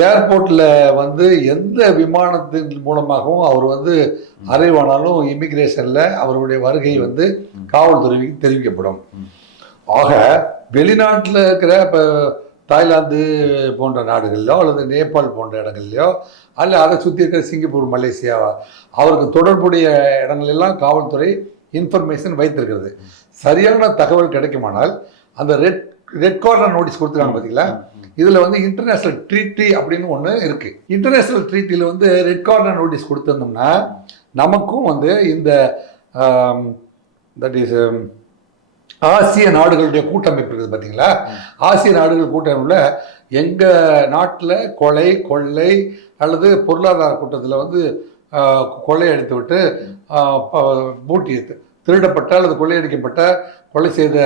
ஏர்போர்ட்டில் வந்து எந்த விமானத்தின் மூலமாகவும் அவர் வந்து அறைவானாலும் இமிகிரேஷனில் அவருடைய வருகை வந்து காவல்துறைக்கு தெரிவிக்கப்படும். ஆக வெளிநாட்டில் இருக்கிற இப்போ தாய்லாந்து போன்ற நாடுகளிலோ அல்லது நேபாள் போன்ற இடங்கள்லையோ அல்ல அதை சுற்றி இருக்கிற சிங்கப்பூர் மலேசியா அவருக்கு தொடர்புடைய இடங்களெல்லாம் காவல்துறை இன்ஃபர்மேஷன் வைத்திருக்கிறது. சரியான தகவல் கிடைக்குமானால் அந்த ரெட் ரெட் கார்னர் நோட்டீஸ் கொடுத்துருக்காங்க பார்த்தீங்களா இதில் வந்து இன்டர்நேஷ்னல் ட்ரீட்டி அப்படின்னு ஒன்று இருக்குது இன்டர்நேஷ்னல் ட்ரீட்டியில் வந்து ரெட் கார்னர் நோட்டீஸ் கொடுத்துருந்தோம்னா நமக்கும் வந்து இந்த தட் இஸ் ஆசிய நாடுகளுடைய கூட்டமைப்பு இருக்குது பார்த்தீங்களா ஆசிய நாடுகள் கூட்டமைப்பில் எங்கள் நாட்டில் கொலை கொள்ளை அல்லது பொருளாதார கூட்டத்தில் வந்து கொள்ளை அடித்து விட்டு பூட்டி திருடப்பட்ட அல்லது கொள்ளையடிக்கப்பட்ட கொலை செய்த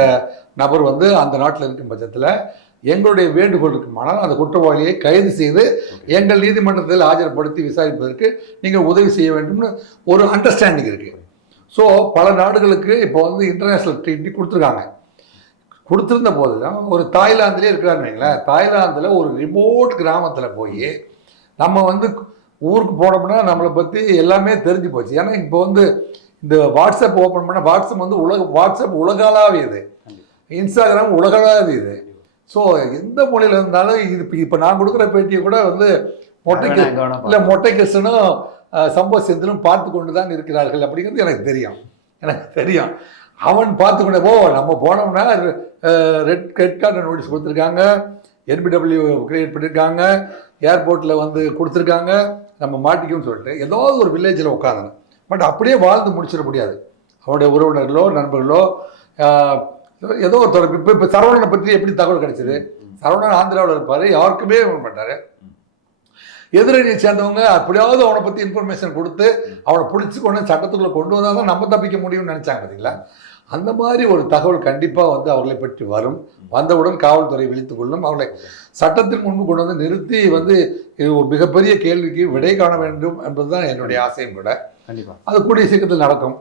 நபர் வந்து அந்த நாட்டில் இருக்கும் பட்சத்தில் எங்களுடைய வேண்டுகோள் இருக்குமானால் அந்த குற்றவாளியை கைது செய்து எங்கள் நீதிமன்றத்தில் ஆஜர்படுத்தி விசாரிப்பதற்கு நீங்கள் உதவி செய்ய வேண்டும்னு ஒரு அண்டர்ஸ்டாண்டிங் இருக்குது ஸோ பல நாடுகளுக்கு இப்போ வந்து இன்டர்நேஷ்னல் ட்ரீட்டி கொடுத்துருக்காங்க. கொடுத்துருந்த போது தான் ஒரு தாய்லாந்துலேயே இருக்கிறான்னு வைங்களேன் தாய்லாந்தில் ஒரு ரிமோட் கிராமத்தில் போய் நம்ம வந்து ஊருக்கு போனோம்னா நம்மளை பற்றி எல்லாமே தெரிஞ்சு போச்சு. ஏன்னா இப்போ வந்து இந்த வாட்ஸ்அப் ஓப்பன் பண்ண வாட்ஸ்அப் வந்து உலக வாட்ஸ்அப் உலகளாவியது. இன்ஸ்டாகிராம் உலகளாவியது. ஸோ எந்த மொழியில் இருந்தாலும் இது இப்போ இப்போ நான் கொடுக்குற பேட்டியை கூட வந்து மொட்டைக்கு இல்லை மொட்டை கிருஷ்ணனும் அஹ், சம்பவ செந்திலும் பார்த்து கொண்டு தான் இருக்கிறார்கள் அப்படிங்கிறது எனக்கு தெரியும். எனக்கு தெரியும். அவன் பார்த்து கொண்டே ஓ நம்ம போனோம்னா ரெட் ரெட் கார்டு நோட்டீஸ் கொடுத்துருக்காங்க. என்பிடபிள்யூ கிரியேட் பண்ணியிருக்காங்க ஏர்போர்ட்டில் வந்து கொடுத்துருக்காங்க. நம்ம மாட்டிக்கும்னு சொல்லிட்டு ஏதாவது ஒரு வில்லேஜில் உட்காந்து பட் அப்படியே வாழ்ந்து முடிச்சிட முடியாது. அவனுடைய உறவினர்களோ நண்பர்களோ ஏதோ ஒரு தொடர்பு இப்போ இப்போ சரவணனை பற்றி எப்படி தகவல் கிடைச்சது? சரவணன் ஆந்திராவில் இருப்பார் யாருக்குமே பண்ண மாட்டார் எதிரணியை சேர்ந்தவங்க அப்படியாவது அவனை பற்றி இன்ஃபர்மேஷன் கொடுத்து அவனை பிடிச்சி கொண்டு சட்டத்துக்குள்ளே கொண்டு வந்தால் தான் நம்ம தப்பிக்க முடியும்னு நினச்சாங்க பார்த்தீங்களா அந்த மாதிரி ஒரு தகவல் கண்டிப்பாக வந்து அவர்களை பற்றி வரும். வந்தவுடன் காவல்துறை விழித்துக் கொள்ளும். அவர்களை சட்டத்தின் முன்பு கொண்டு வந்து நிறுத்தி வந்து இது ஒரு மிகப்பெரிய கேள்விக்கு விடை காண வேண்டும் என்பதுதான் என்னுடைய ஆசையும் கூட. கண்டிப்பா. அது கூடிய சீக்கிரத்தில் நடக்கும்.